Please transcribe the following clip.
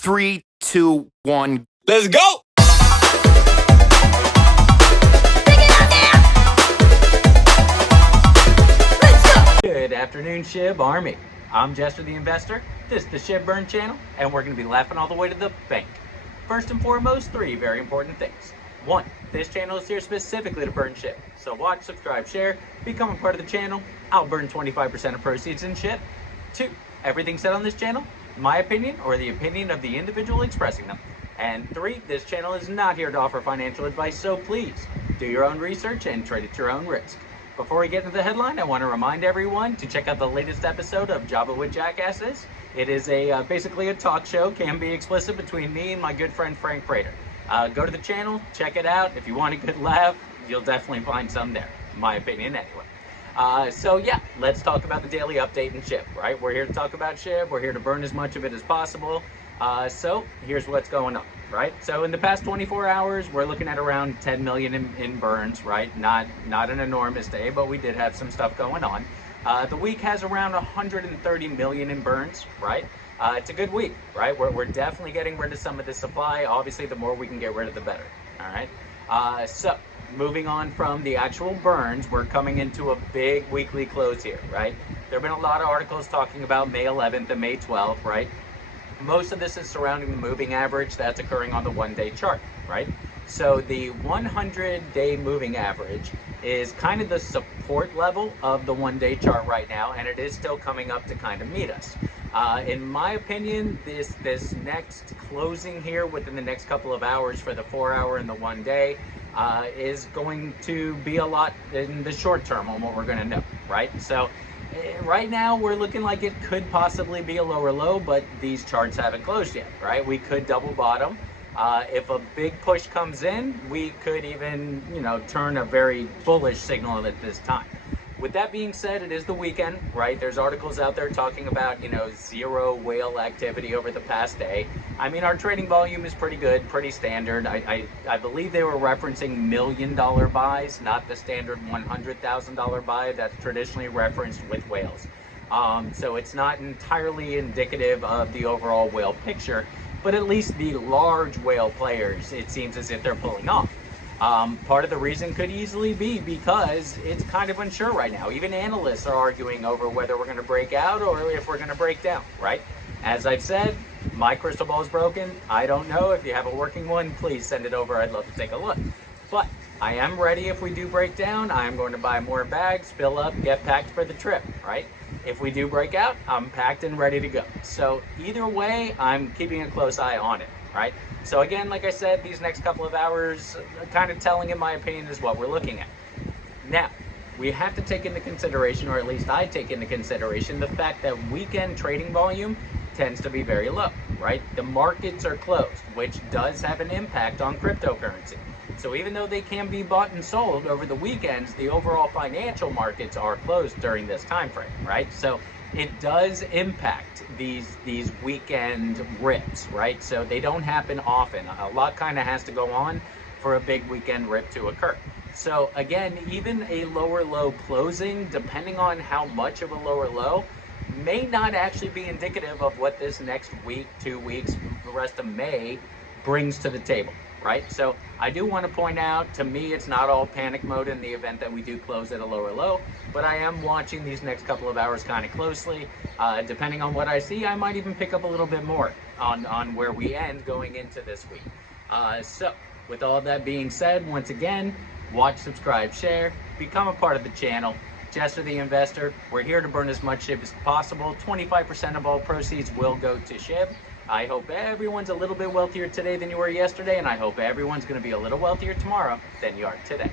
3, 2, 1. Let's go! Good afternoon, Shib Army. I'm Jester the Investor. This is the Shib Burn channel, and we're going to be laughing all the way to the bank. First and foremost, three very important things. One, this channel is here specifically to burn Shib. So watch, subscribe, share, become a part of the channel. I'll burn 25% of proceeds in Shib. Two, everything said on this channel, my opinion or the opinion of the individual expressing them. And three, this channel is not here to offer financial advice, so please do your own research and trade at your own risk. Before we get into the headline, I want to remind everyone to check out the latest episode of Java with Jackasses. It is basically a talk show, can be explicit, between me and my good friend Frank Prater. Go to the channel, check it out. If you want a good laugh, you'll definitely find some there, in my opinion anyway. So yeah, let's talk about the daily update in Shib, right? We're here to talk about Shib. We're here to burn as much of it as possible. So here's what's going on, right? So in the past 24 hours, we're looking at around 10 million in burns, right? Not an enormous day, but we did have some stuff going on. The week has around 130 million in burns, right? It's a good week, right? We're definitely getting rid of some of the supply. Obviously, the more we can get rid of, the better, all right? So moving on from the actual burns, we're coming into a big weekly close here, right? There have been a lot of articles talking about May 11th and May 12th, right? Most of this is surrounding the moving average that's occurring on the one-day chart, right? So the 100-day moving average is kind of the support level of the one-day chart right now, and it is still coming up to kind of meet us. In my opinion, this next closing here within the next couple of hours for the 4-hour and the 1 day is going to be a lot in the short term on what we're going to know, right? So right now we're looking like it could possibly be a lower low, but these charts haven't closed yet, right? We could double bottom. If a big push comes in, we could even, turn a very bullish signal at this time. With that being said, it is the weekend, right? There's articles out there talking about, zero whale activity over the past day. I mean, our trading volume is pretty good, pretty standard. I believe they were referencing $1 million buys, not the standard $100,000 buy that's traditionally referenced with whales. So it's not entirely indicative of the overall whale picture, but at least the large whale players, it seems as if they're pulling off. Part of the reason could easily be because it's kind of unsure right now. Even analysts are arguing over whether we're going to break out or if we're going to break down, right? As I've said, my crystal ball is broken. I don't know. If you have a working one, please send it over. I'd love to take a look. But I am ready if we do break down. I'm going to buy more bags, fill up, get packed for the trip, right? If we do break out, I'm packed and ready to go. So either way, I'm keeping a close eye on it, right? So again, like I said, these next couple of hours, kind of telling, in my opinion, is what we're looking at. Now, we have to take into consideration, or at least I take into consideration, the fact that weekend trading volume tends to be very low, right? The markets are closed, which does have an impact on cryptocurrency. So even though they can be bought and sold over the weekends, the overall financial markets are closed during this time frame, right? So it does impact these weekend rips, right? So they don't happen often. A lot kind of has to go on for a big weekend rip to occur. So again, even a lower low closing, depending on how much of a lower low, may not actually be indicative of what this next week, 2 weeks, the rest of May brings to the table, right? So I do want to point out, to me, it's not all panic mode in the event that we do close at a lower low, but I am watching these next couple of hours kind of closely. Depending on what I see, I might even pick up a little bit more on where we end going into this week. So with all that being said, once again, watch, subscribe, share, become a part of the channel. Jester the Investor. We're here to burn as much Shib as possible. 25% of all proceeds will go to Shib. I hope everyone's a little bit wealthier today than you were yesterday, and I hope everyone's going to be a little wealthier tomorrow than you are today.